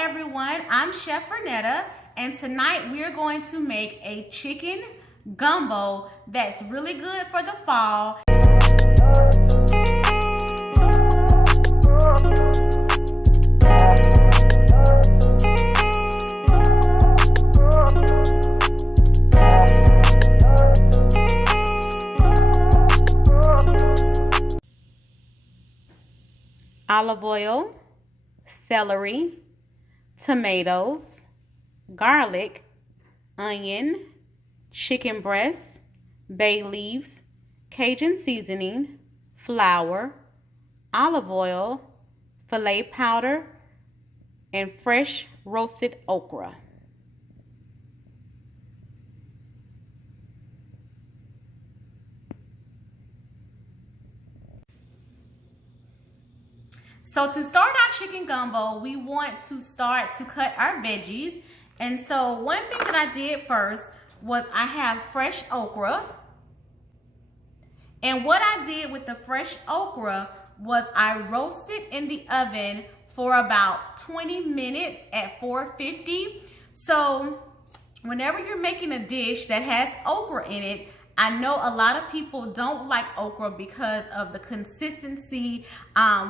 everyone, I'm Chef Vernetta, and tonight we're going to make a chicken gumbo that's really good for the fall. Olive oil, celery, tomatoes, garlic, onion, chicken breast, bay leaves, Cajun seasoning, flour, olive oil, filet powder, and fresh roasted okra. So to start our chicken gumbo, we want to start to cut our veggies. And so one thing that I did first was I have fresh okra. And what I did with the fresh okra was I roasted in the oven for about 20 minutes at 450. So whenever you're making a dish that has okra in it, I know a lot of people don't like okra because of the consistency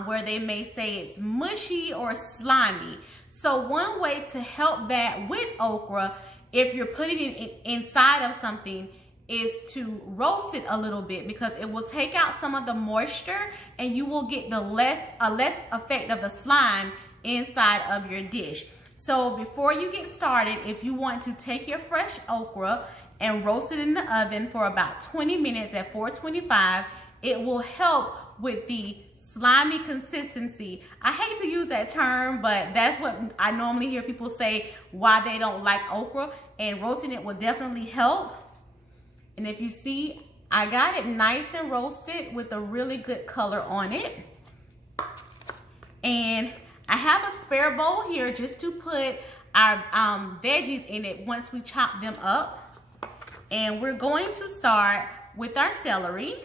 where they may say it's mushy or slimy. So one way to help that with okra, if you're putting it inside of something, is to roast it a little bit because it will take out some of the moisture and you will get a less effect of the slime inside of your dish. So before you get started, if you want to take your fresh okra and roast it in the oven for about 20 minutes at 425, it will help with the slimy consistency. I hate to use that term, but that's what I normally hear people say why they don't like okra, and roasting it will definitely help. And if you see, I got it nice and roasted with a really good color on it. And I have a spare bowl here just to put our veggies in it once we chop them up. And we're going to start with our celery.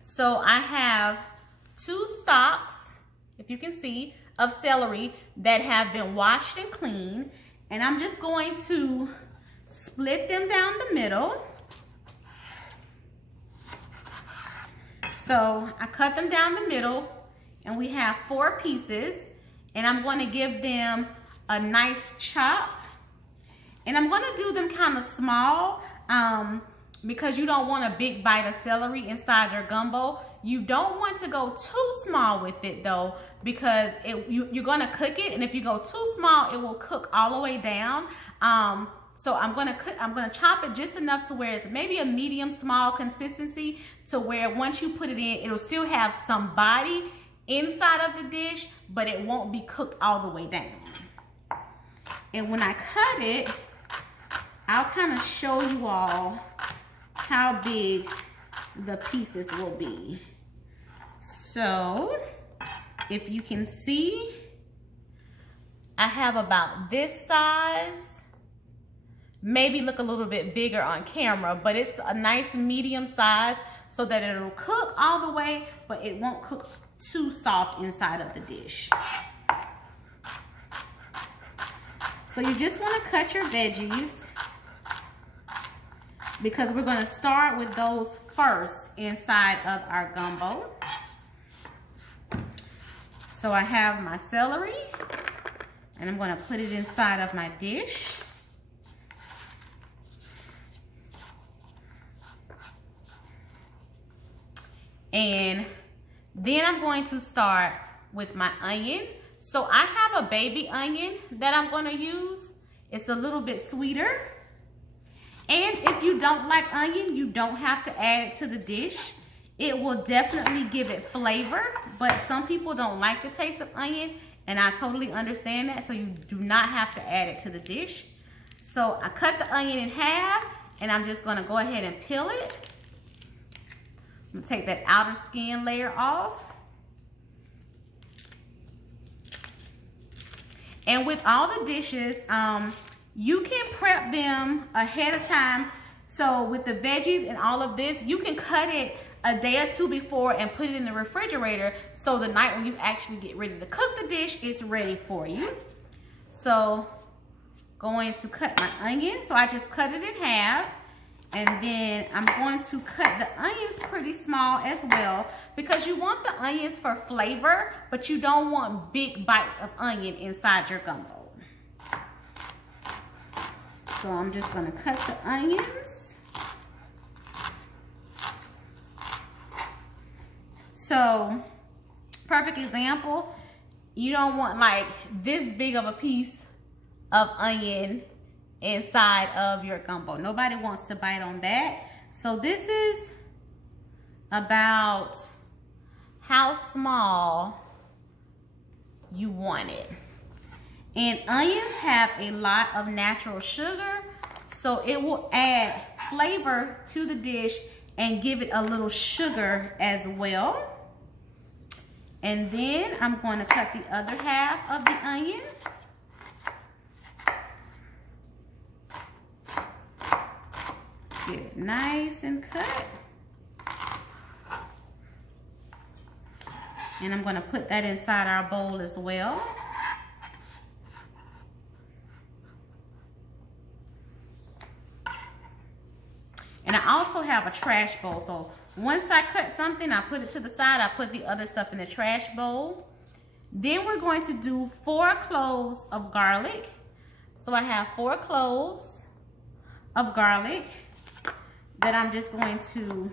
So I have 2 stalks, if you can see, of celery that have been washed and cleaned. And I'm just going to split them down the middle. So I cut them down the middle and we have 4 pieces. And I'm going to give them a nice chop. And I'm going to do them kind of small because you don't want a big bite of celery inside your gumbo. You don't want to go too small with it though, because you're going to cook it, and if you go too small, it will cook all the way down. So I'm going to chop it just enough to where it's maybe a medium small consistency, to where once you put it in, it'll still have some body inside of the dish, but it won't be cooked all the way down. And when I cut it, I'll kind of show you all how big the pieces will be. So if you can see, I have about this size, maybe look a little bit bigger on camera, but it's a nice medium size so that it'll cook all the way, but it won't cook too soft inside of the dish. So you just want to cut your veggies because we're going to start with those first inside of our gumbo. So I have my celery and I'm going to put it inside of my dish. And then I'm going to start with my onion. So I have a baby onion that I'm going to use. It's a little bit sweeter. And if you don't like onion, you don't have to add it to the dish. It will definitely give it flavor, but some people don't like the taste of onion, and I totally understand that, so you do not have to add it to the dish. So I cut the onion in half, and I'm just going to go ahead and peel it. I'm going to take that outer skin layer off. And with all the dishes, you can prep them ahead of time. So with the veggies and all of this, you can cut it a day or two before and put it in the refrigerator, so the night when you actually get ready to cook the dish, it's ready for you. So going to cut my onion. So I just cut it in half. And then I'm going to cut the onions pretty small as well, because you want the onions for flavor, but you don't want big bites of onion inside your gumbo. So I'm just going to cut the onions. So, perfect example, you don't want like this big of a piece of onion inside of your gumbo. Nobody wants to bite on that. So this is about how small you want it. And onions have a lot of natural sugar, so it will add flavor to the dish and give it a little sugar as well. And then I'm going to cut the other half of the onion. Let's get it nice and cut. And I'm going to put that inside our bowl as well. And I also have a trash bowl. So once I cut something, I put it to the side. I put the other stuff in the trash bowl. Then we're going to do 4 cloves of garlic. So I have 4 cloves of garlic that I'm just going to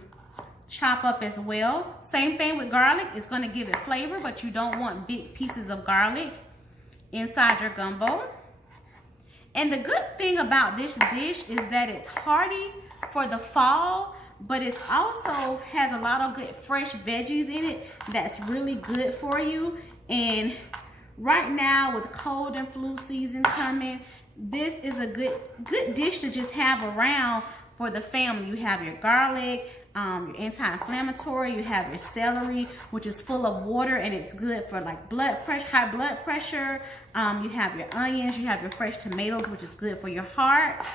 chop up as well. Same thing with garlic. It's going to give it flavor, but you don't want big pieces of garlic inside your gumbo. And the good thing about this dish is that it's hearty for the fall, but it also has a lot of good fresh veggies in it that's really good for you. And right now with cold and flu season coming, this is a good dish to just have around for the family. You have your garlic, your anti-inflammatory, you have your celery, which is full of water and it's good for like blood pressure, high blood pressure. You have your onions, you have your fresh tomatoes, which is good for your heart.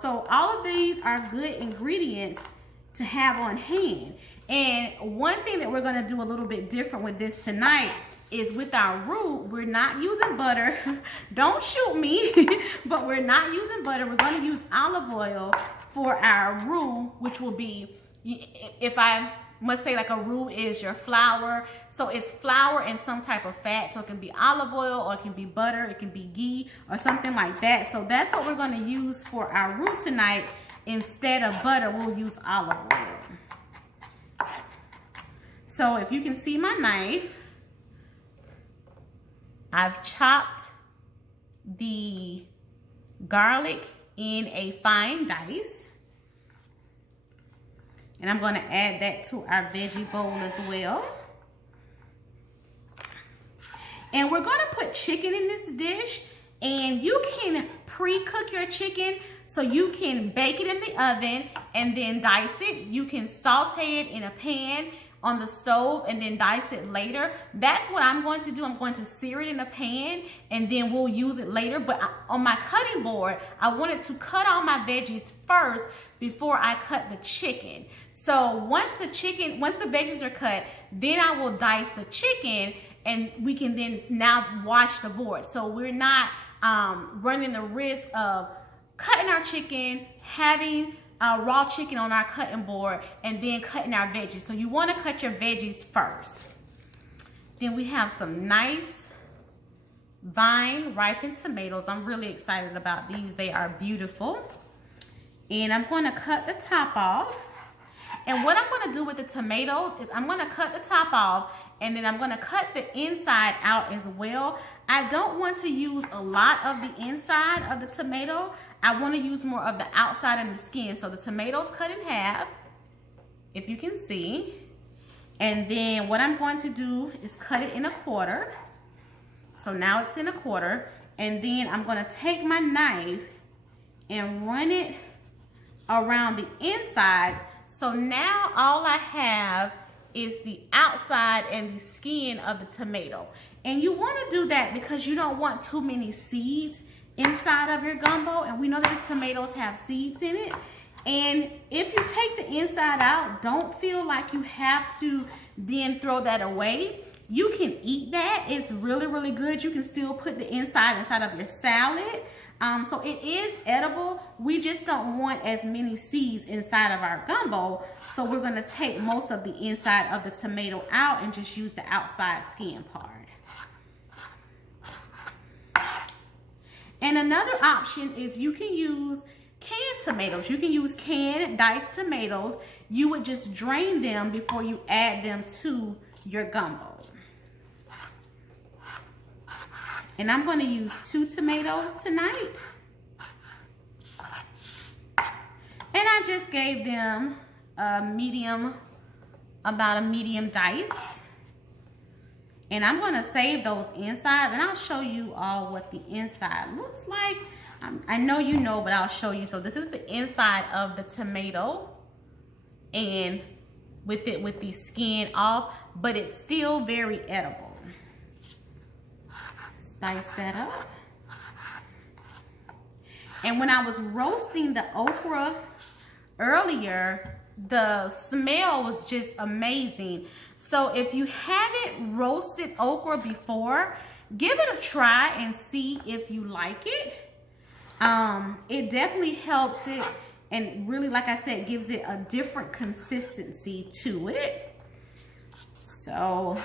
So all of these are good ingredients to have on hand. And one thing that we're going to do a little bit different with this tonight is with our roux, we're not using butter. Don't shoot me, but we're not using butter. We're going to use olive oil for our roux, which will be, if I must say, like a roux is your flour. So it's flour and some type of fat. So it can be olive oil or it can be butter. It can be ghee or something like that. So that's what we're going to use for our roux tonight. Instead of butter, we'll use olive oil. So if you can see my knife, I've chopped the garlic in a fine dice. And I'm going to add that to our veggie bowl as well. And we're going to put chicken in this dish. And you can pre-cook your chicken, so you can bake it in the oven and then dice it. You can saute it in a pan on the stove and then dice it later. That's what I'm going to do. I'm going to sear it in a pan and then we'll use it later. But on my cutting board, I wanted to cut all my veggies first before I cut the chicken. So once the veggies are cut, then I will dice the chicken and we can then now wash the board. So we're not running the risk of cutting our chicken, having raw chicken on our cutting board, and then cutting our veggies. So you want to cut your veggies first. Then we have some nice vine ripened tomatoes. I'm really excited about these. They are beautiful. And I'm going to cut the top off. And what I'm going to do with the tomatoes is I'm going to cut the top off and then I'm going to cut the inside out as well. I don't want to use a lot of the inside of the tomato. I want to use more of the outside and the skin. So the tomatoes cut in half, if you can see. And then what I'm going to do is cut it in a quarter. So now it's in a quarter. And then I'm going to take my knife and run it around the inside. So now all I have is the outside and the skin of the tomato. And you want to do that because you don't want too many seeds inside of your gumbo. And we know that the tomatoes have seeds in it. And if you take the inside out, don't feel like you have to then throw that away. you can eat that. It's really, really good. You can still put the inside of your salad. So it is edible. We just don't want as many seeds inside of our gumbo. So we're gonna take most of the inside of the tomato out and just use the outside skin part. And another option is you can use canned tomatoes. You can use canned diced tomatoes. You would just drain them before you add them to your gumbo. And I'm going to use 2 tomatoes tonight. And I just gave them about a medium dice. And I'm going to save those insides, and I'll show you all what the inside looks like. I know you know, but I'll show you. So this is the inside of the tomato, and with the skin off, but it's still very edible. Dice that up. And when I was roasting the okra earlier, the smell was just amazing. So if you haven't roasted okra before, give it a try and see if you like it. It definitely helps it, and really, like I said, gives it a different consistency to it. So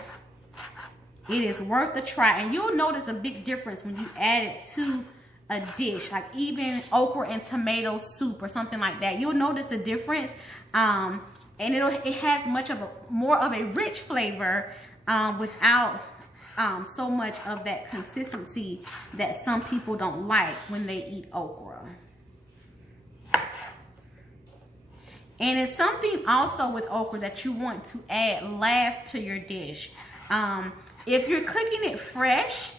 it is worth a try, and you'll notice a big difference when you add it to a dish, like even okra and tomato soup or something like that. You'll notice the difference, and it has more of a rich flavor without so much of that consistency that some people don't like when they eat okra. And it's something also with okra that you want to add last to your dish. If you're cooking it fresh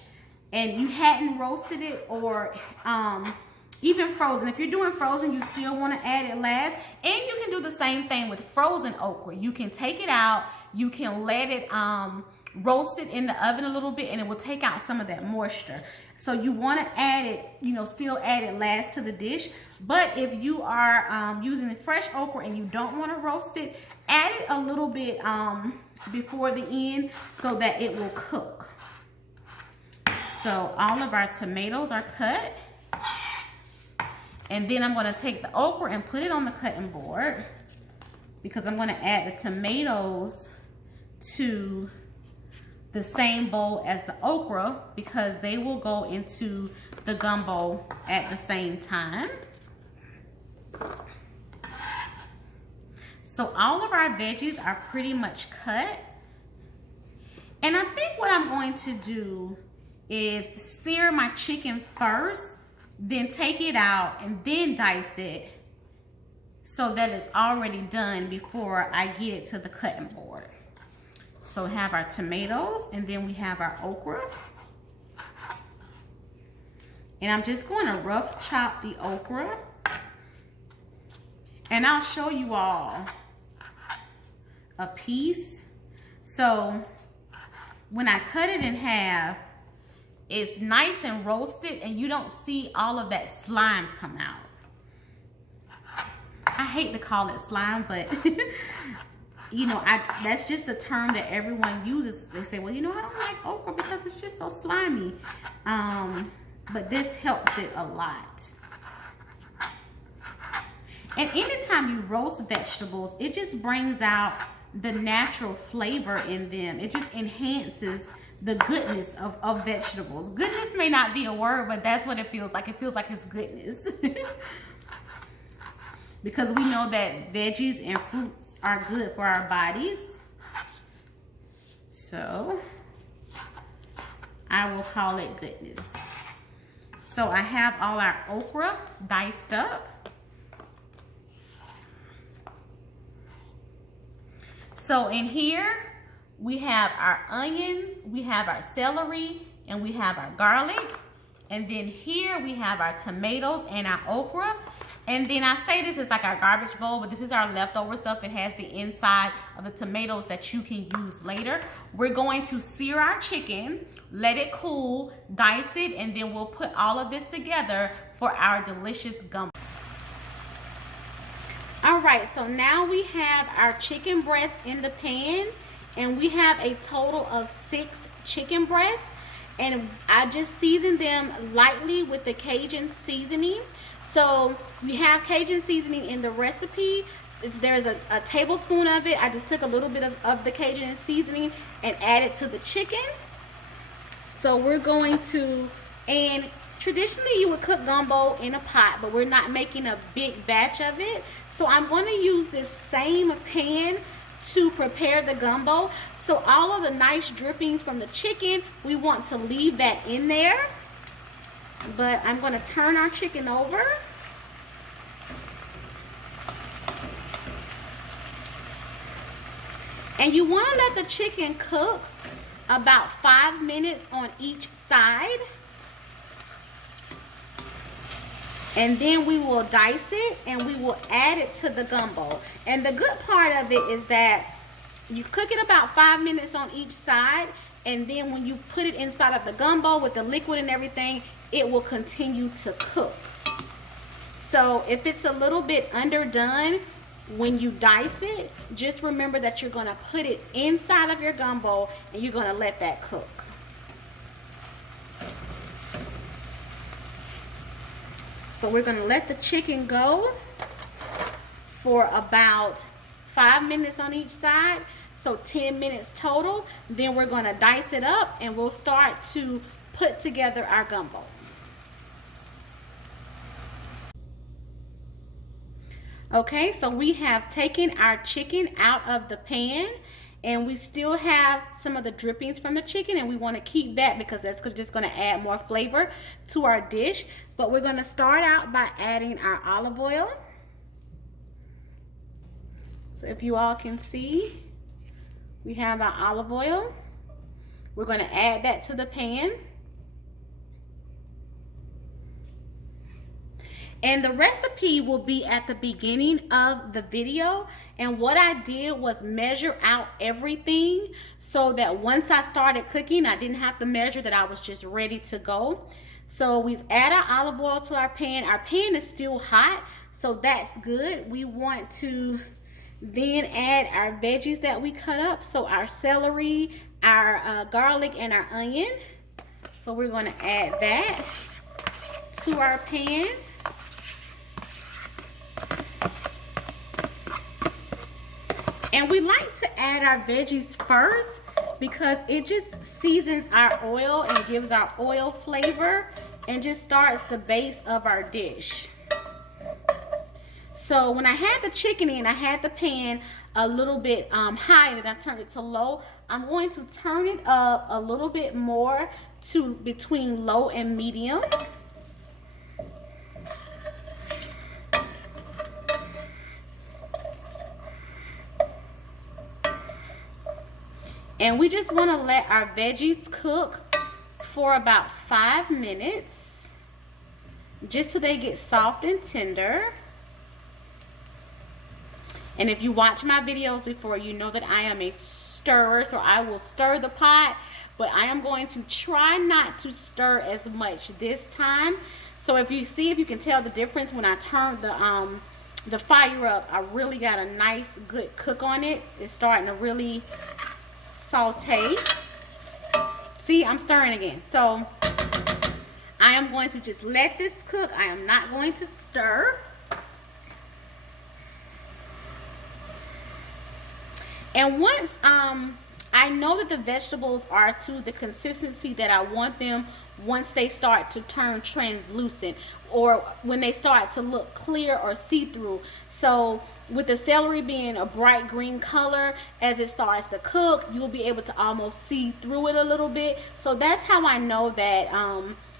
and you hadn't roasted it, or even frozen, if you're doing frozen, you still want to add it last. And you can do the same thing with frozen okra. You can take it out, you can let it roast it in the oven a little bit, and it will take out some of that moisture. So you want to add it, still add it last to the dish. But if you are using the fresh okra and you don't want to roast it, add it a little bit before the end so that it will cook. So all of our tomatoes are cut. And then I'm going to take the okra and put it on the cutting board, because I'm going to add the tomatoes to the same bowl as the okra, because they will go into the gumbo at the same time. So all of our veggies are pretty much cut. And I think what I'm going to do is sear my chicken first, then take it out and then dice it so that it's already done before I get it to the cutting board. So we have our tomatoes, and then we have our okra. And I'm just going to rough chop the okra. And I'll show you all a piece. So when I cut it in half, it's nice and roasted, and you don't see all of that slime come out. I hate to call it slime, but that's just the term that everyone uses. They say, well, I don't like okra because it's just so slimy. But this helps it a lot. And anytime you roast vegetables, it just brings out the natural flavor in them. It just enhances the goodness of vegetables. Goodness may not be a word, but that's what it feels like. It feels like it's goodness. Because we know that veggies and fruits are good for our bodies. So I will call it goodness. So I have all our okra diced up. So in here, we have our onions, we have our celery, and we have our garlic. And then here we have our tomatoes and our okra. And then I say this is like our garbage bowl, but this is our leftover stuff. It has the inside of the tomatoes that you can use later. We're going to sear our chicken, let it cool, dice it, and then we'll put all of this together for our delicious gumbo. All right, so now we have our chicken breast in the pan, And we have a total of 6 chicken breasts. And I just seasoned them lightly with the Cajun seasoning. So we have Cajun seasoning in the recipe. There's a tablespoon of it. I just took a little bit of the Cajun seasoning and added to the chicken. So we're going to, and traditionally you would cook gumbo in a pot, but we're not making a big batch of it. So I'm going to use this same pan to prepare the gumbo. So all of the nice drippings from the chicken, we want to leave that in there. But I'm going to turn our chicken over. And you want to let the chicken cook about 5 minutes on each side. And then we will dice it and we will add it to the gumbo. And the good part of it is that you cook it about 5 minutes on each side, and then when you put it inside of the gumbo with the liquid and everything, it will continue to cook. So if it's a little bit underdone when you dice it, just remember that you're going to put it inside of your gumbo and you're going to let that cook. So we're going to let the chicken go for about 5 minutes on each side, so 10 minutes total. Then we're going to dice it up and we'll start to put together our gumbo. Okay, so we have taken our chicken out of the pan, and we still have some of the drippings from the chicken, and we want to keep that because that's just going to add more flavor to our dish. But we're going to start out by adding our olive oil. So if you all can see, we have our olive oil. We're going to add that to the pan. And the recipe will be at the beginning of the video. And what I did was measure out everything so that once I started cooking, I didn't have to measure, that I was just ready to go. So we've added our olive oil to our pan. Our pan is still hot, so that's good. We want to then add our veggies that we cut up. So our celery, our garlic, and our onion. So we're going to add that to our pan. And we like to add our veggies first because it just seasons our oil and gives our oil flavor and just starts the base of our dish. So when I had the chicken in, I had the pan a little bit high and I turned it to low. I'm going to turn it up a little bit more to between low and medium. And we just want to let our veggies cook for about 5 minutes, just so they get soft and tender. And if you watch my videos before, you know that I am a stirrer, so I will stir the pot, but I am going to try not to stir as much this time. So if you see, if you can tell the difference when I turn the fire up, I really got a nice good cook on it. It's starting to really saute. See, I'm stirring again. So I am going to just let this cook. I am not going to stir. And once I know that the vegetables are to the consistency that I want them, once they start to turn translucent or when they start to look clear or see-through. So with the celery being a bright green color, as it starts to cook, you'll be able to almost see through it a little bit. So that's how I know that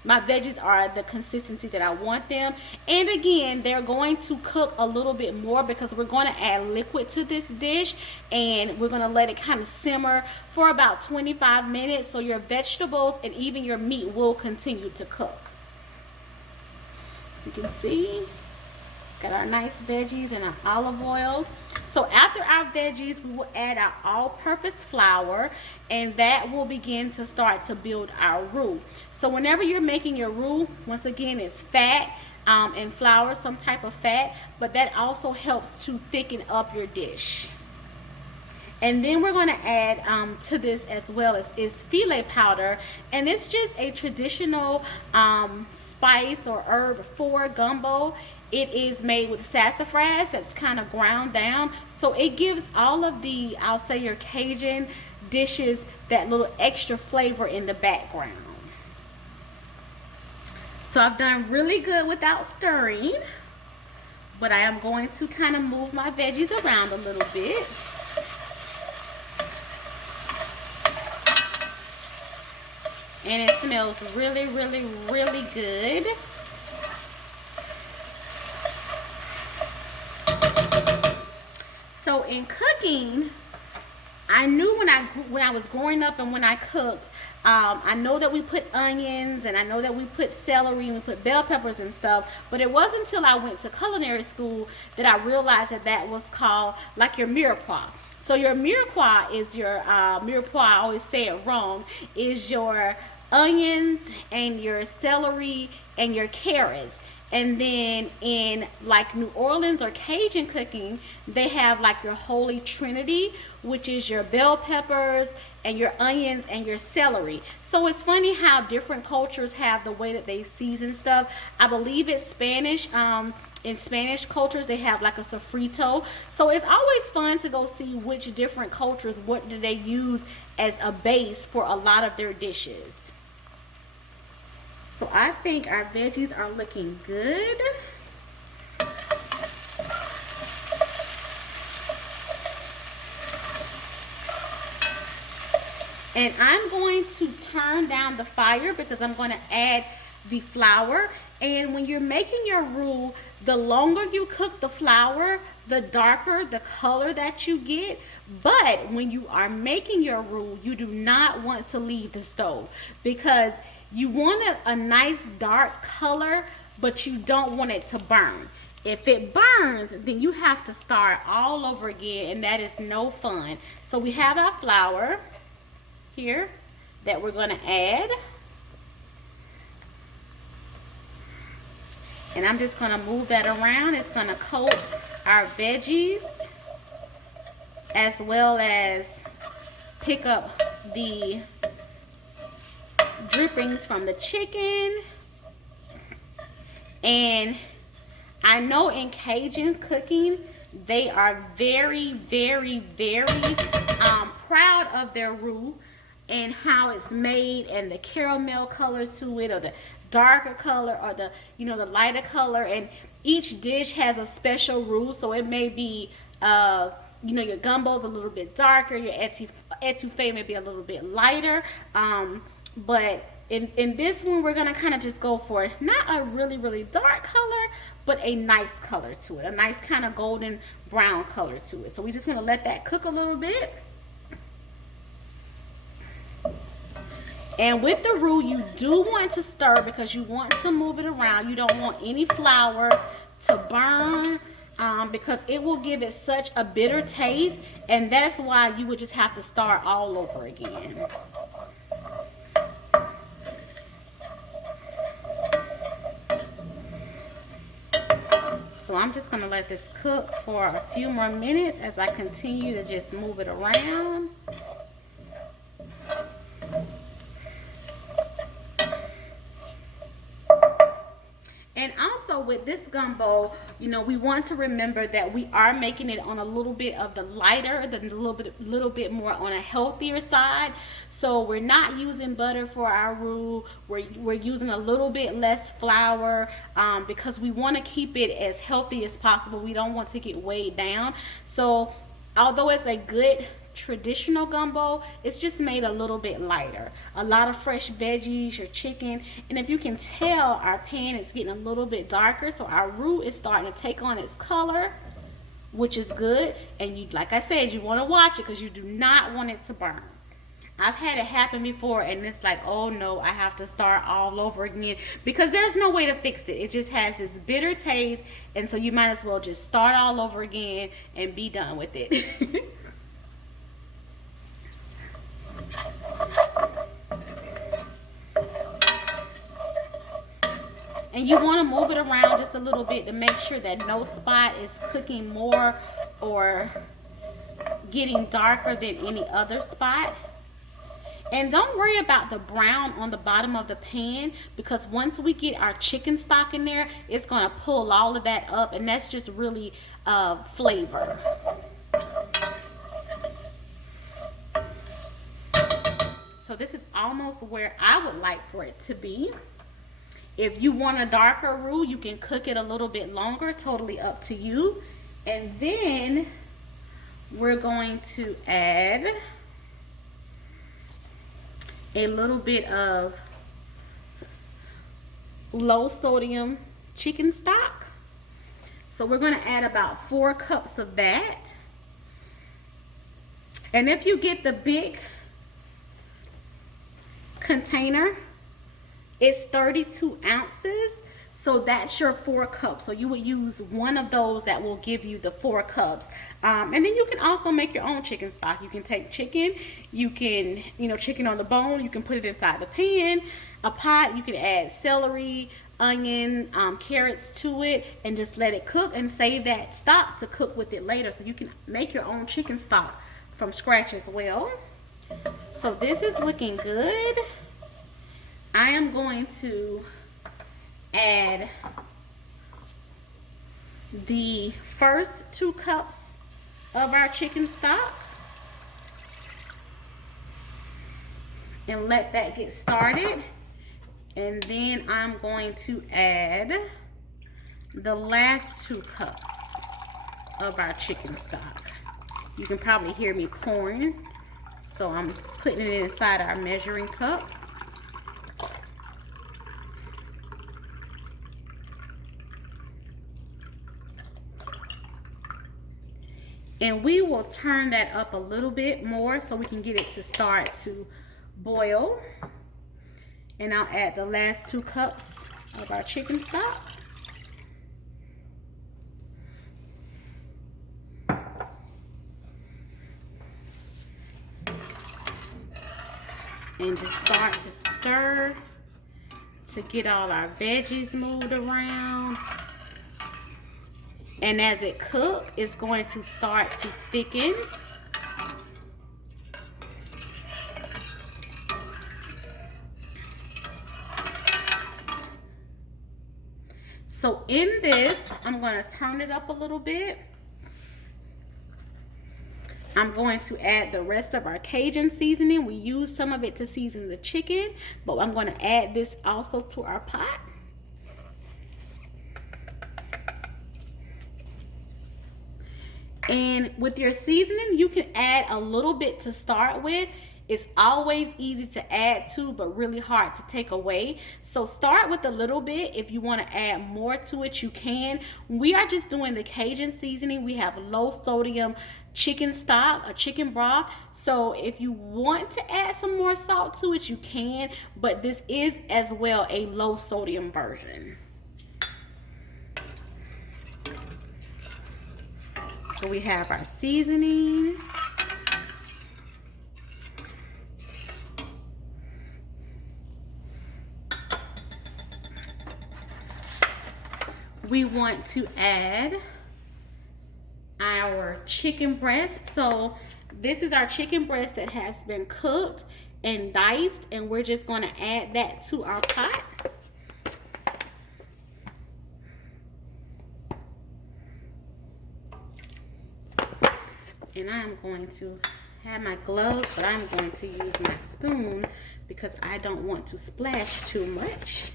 my veggies are the consistency that I want them. And again, they're going to cook a little bit more because we're going to add liquid to this dish, and we're going to let it kind of simmer for about 25 minutes, so your vegetables and even your meat will continue to cook. You can see got our nice veggies and our olive oil. So after our veggies, we will add our all-purpose flour, and that will begin to start to build our roux. So whenever you're making your roux, once again, it's fat and flour, some type of fat, but that also helps to thicken up your dish. And then we're going to add to this as well is filet powder, and it's just a traditional spice or herb for gumbo. It is made with sassafras that's kind of ground down, so it gives all of the, I'll say, your Cajun dishes that little extra flavor in the background. So I've done really good without stirring, but I am going to kind of move my veggies around a little bit. And it smells really, really, really good. So in cooking, I knew when I was growing up and when I cooked, I know that we put onions and I know that we put celery and we put bell peppers and stuff, but it wasn't until I went to culinary school that I realized that that was called like your mirepoix. So your mirepoix is your, mirepoix, I always say it wrong, is your onions and your celery and your carrots. And then in like New Orleans or Cajun cooking, they have like your holy trinity, which is your bell peppers and your onions and your celery. So it's funny how different cultures have the way that they season stuff. I believe it's Spanish. In Spanish cultures, they have like a sofrito. So it's always fun to go see which different cultures, what do they use as a base for a lot of their dishes. So I think our veggies are looking good. And I'm going to turn down the fire because I'm going to add the flour. And when you're making your roux, the longer you cook the flour, the darker the color that you get. But when you are making your roux, you do not want to leave the stove because you want a nice dark color, but you don't want it to burn. If it burns, then you have to start all over again, and that is no fun. So we have our flour here that we're going to add. And I'm just going to move that around. It's going to coat our veggies as well as pick up the drippings from the chicken. And I know in Cajun cooking, they are very, very, very proud of their roux and how it's made and the caramel color to it, or the darker color, or the, you know, the lighter color. And each dish has a special roux, so it may be you know, your gumbo's a little bit darker, your etouffee may be a little bit lighter, but in this one we're gonna kind of just go for not a really, really dark color, but a nice color to it, a nice kind of golden brown color to it. So we just want to let that cook a little bit. And with the roux, you do want to stir because you want to move it around. You don't want any flour to burn because it will give it such a bitter taste, and that's why you would just have to start all over again. So I'm just going to let this cook for a few more minutes as I continue to just move it around. And also with this gumbo, you know, we want to remember that we are making it on a little bit of the lighter, the little bit more on a healthier side. So we're not using butter for our roux. We're using a little bit less flour because we want to keep it as healthy as possible. We don't want to get weighed down. So although it's a good traditional gumbo, it's just made a little bit lighter. A lot of fresh veggies, your chicken, and if you can tell, our pan is getting a little bit darker, so our roux is starting to take on its color, which is good. And you, like I said, you want to watch it because you do not want it to burn. I've had it happen before, and it's like, oh no, I have to start all over again because there's no way to fix it. It just has this bitter taste, and so you might as well just start all over again and be done with it. And you want to move it around just a little bit to make sure that no spot is cooking more or getting darker than any other spot. And don't worry about the brown on the bottom of the pan, because once we get our chicken stock in there, it's going to pull all of that up, and that's just really flavor. So this is almost where I would like for it to be. If you want a darker roux, you can cook it a little bit longer, totally up to you. And then we're going to add a little bit of low sodium chicken stock. So we're going to add about 4 cups of that. And if you get the big container, it's 32 ounces. So that's your 4 cups. So you would use one of those that will give you the 4 cups. And then you can also make your own chicken stock. You can take chicken, you can, chicken on the bone, you can put it inside the pan, a pot, you can add celery, onion, carrots to it, and just let it cook and save that stock to cook with it later. So you can make your own chicken stock from scratch as well. So this is looking good. I am going to add the first 2 cups of our chicken stock and let that get started. And then I'm going to add the last 2 cups of our chicken stock. You can probably hear me pouring, so I'm putting it inside our measuring cup. And we will turn that up a little bit more so we can get it to start to boil. And I'll add the last 2 cups of our chicken stock. And just start to stir to get all our veggies moved around. And as it cooks, it's going to start to thicken. So in this, I'm going to turn it up a little bit. I'm going to add the rest of our Cajun seasoning. We use some of it to season the chicken, but I'm going to add this also to our pot. And with your seasoning, you can add a little bit to start with. It's always easy to add to, but really hard to take away. So start with a little bit. If you want to add more to it, you can. We are just doing the Cajun seasoning. We have low sodium chicken stock, a chicken broth. So if you want to add some more salt to it, you can. But this is as well a low sodium version. So we have our seasoning. We want to add our chicken breast. So this is our chicken breast that has been cooked and diced, and we're just going to add that to our pot. And I'm going to have my gloves, but I'm going to use my spoon because I don't want to splash too much.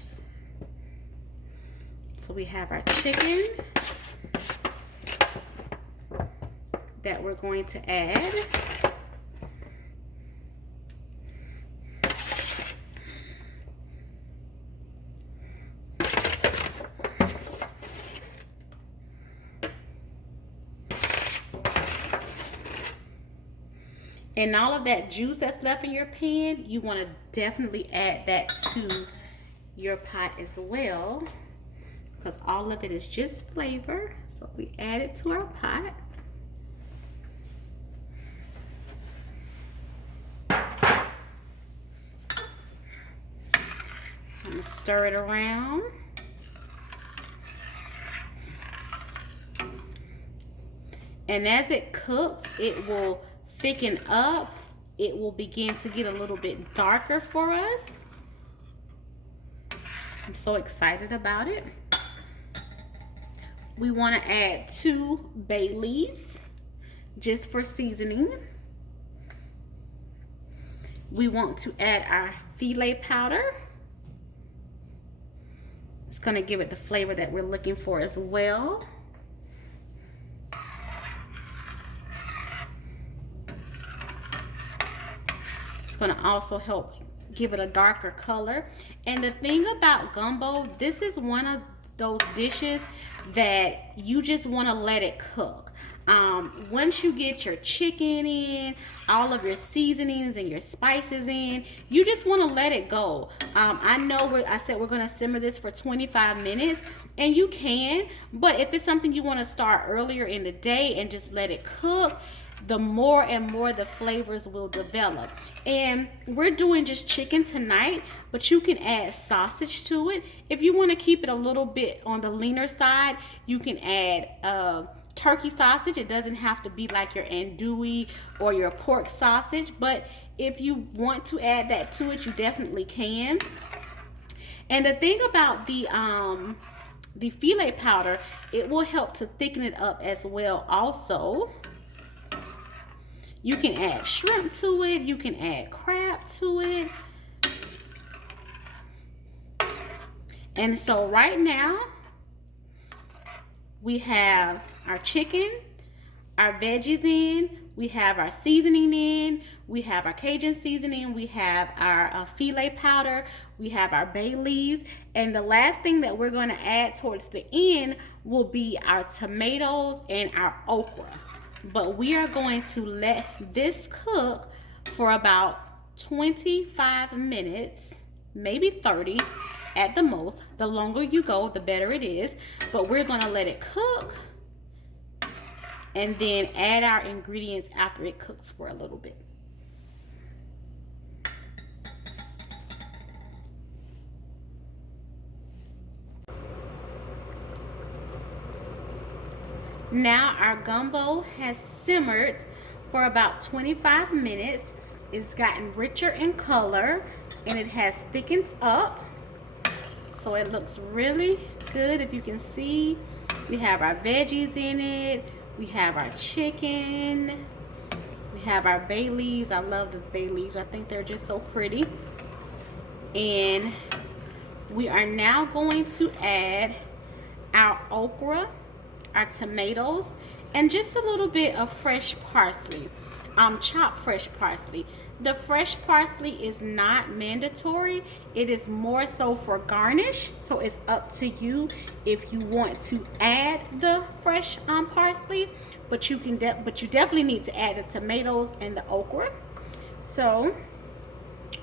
So we have our chicken that we're going to add. And all of that juice that's left in your pan, you want to definitely add that to your pot as well, because all of it is just flavor. So we add it to our pot. I'm going to stir it around. And as it cooks, it will thicken up. It will begin to get a little bit darker for us. I'm so excited about it. We want to add 2 bay leaves just for seasoning. We want to add our filet powder. It's going to give it the flavor that we're looking for as well. It's going to also help give it a darker color. And the thing about gumbo, this is one of those dishes that you just want to let it cook. Once you get your chicken in, all of your seasonings and your spices in, you just want to let it go. I know I said we're going to simmer this for 25 minutes, and you can, but if it's something you want to start earlier in the day and just let it cook, the more and more the flavors will develop. And we're doing just chicken tonight, but you can add sausage to it. If you want to keep it a little bit on the leaner side, you can add turkey sausage. It doesn't have to be like your andouille or your pork sausage, but if you want to add that to it, you definitely can. And the thing about the filet powder, it will help to thicken it up as well also. You can add shrimp to it. You can add crab to it. And so right now, we have our chicken, our veggies in, we have our seasoning in, we have our Cajun seasoning, we have our filet powder, we have our bay leaves, and the last thing that we're going to add towards the end will be our tomatoes and our okra. But we are going to let this cook for about 25 minutes, maybe 30 at the most. The longer you go, the better it is. But we're going to let it cook and then add our ingredients after it cooks for a little bit. Now our gumbo has simmered for about 25 minutes. It's gotten richer in color and it has thickened up. So it looks really good. If you can see, we have our veggies in it. We have our chicken. We have our bay leaves. I love the bay leaves. I think they're just so pretty. And we are now going to add our okra, our tomatoes, and just a little bit of fresh parsley, chopped fresh parsley. The fresh parsley is not mandatory. It is more so for garnish. So it's up to you if you want to add the fresh parsley, but you definitely need to add the tomatoes and the okra. So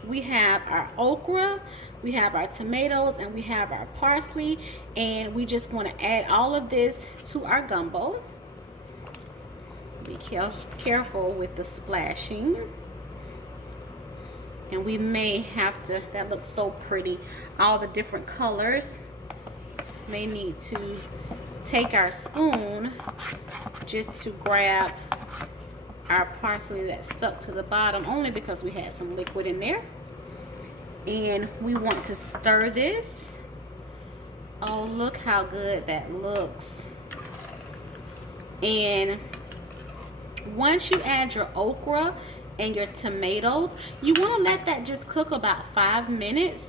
we have our okra, we have our tomatoes, and we have our parsley, and we just want to add all of this to our gumbo. Be careful with the splashing. And we may have to, that looks so pretty, all the different colors. May need to take our spoon just to grab our parsley that stuck to the bottom, only because we had some liquid in there. And we want to stir this. Oh, look how good that looks. And once you add your okra and your tomatoes, you want to let that just cook about 5 minutes.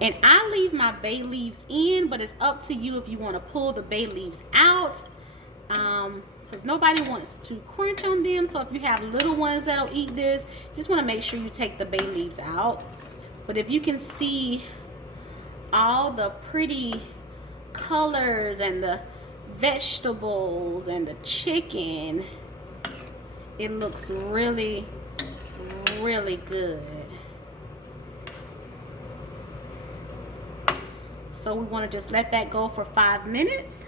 And I leave my bay leaves in, but it's up to you if you want to pull the bay leaves out, because nobody wants to crunch on them. So if you have little ones that'll eat this, just want to make sure you take the bay leaves out. But if you can see all the pretty colors and the vegetables and the chicken, it looks really, really good. So we want to just let that go for 5 minutes.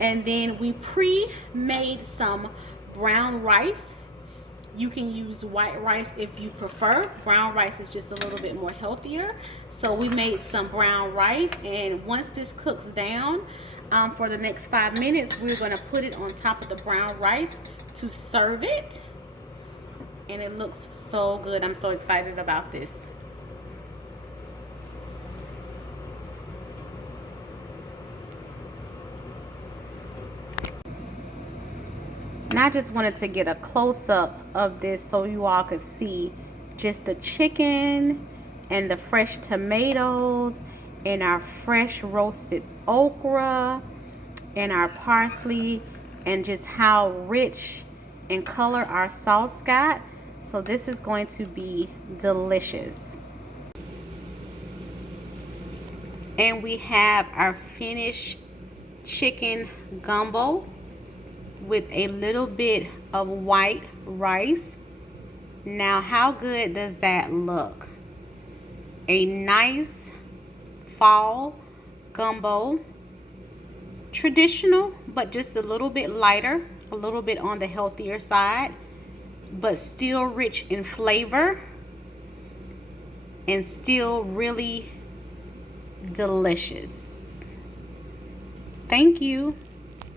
And then we pre-made some brown rice. You can use white rice if you prefer. Brown rice is just a little bit more healthier. So we made some brown rice, and once this cooks down for the next 5 minutes, we're gonna put it on top of the brown rice to serve it. And it looks so good. I'm so excited about this. And I just wanted to get a close-up of this so you all could see just the chicken and the fresh tomatoes and our fresh roasted okra and our parsley, and just how rich in color our sauce got. So this is going to be delicious. And we have our finished chicken gumbo with a little bit of white rice. Now, how good does that look? A nice fall gumbo, traditional, but just a little bit lighter, a little bit on the healthier side, but still rich in flavor and still really delicious. Thank you.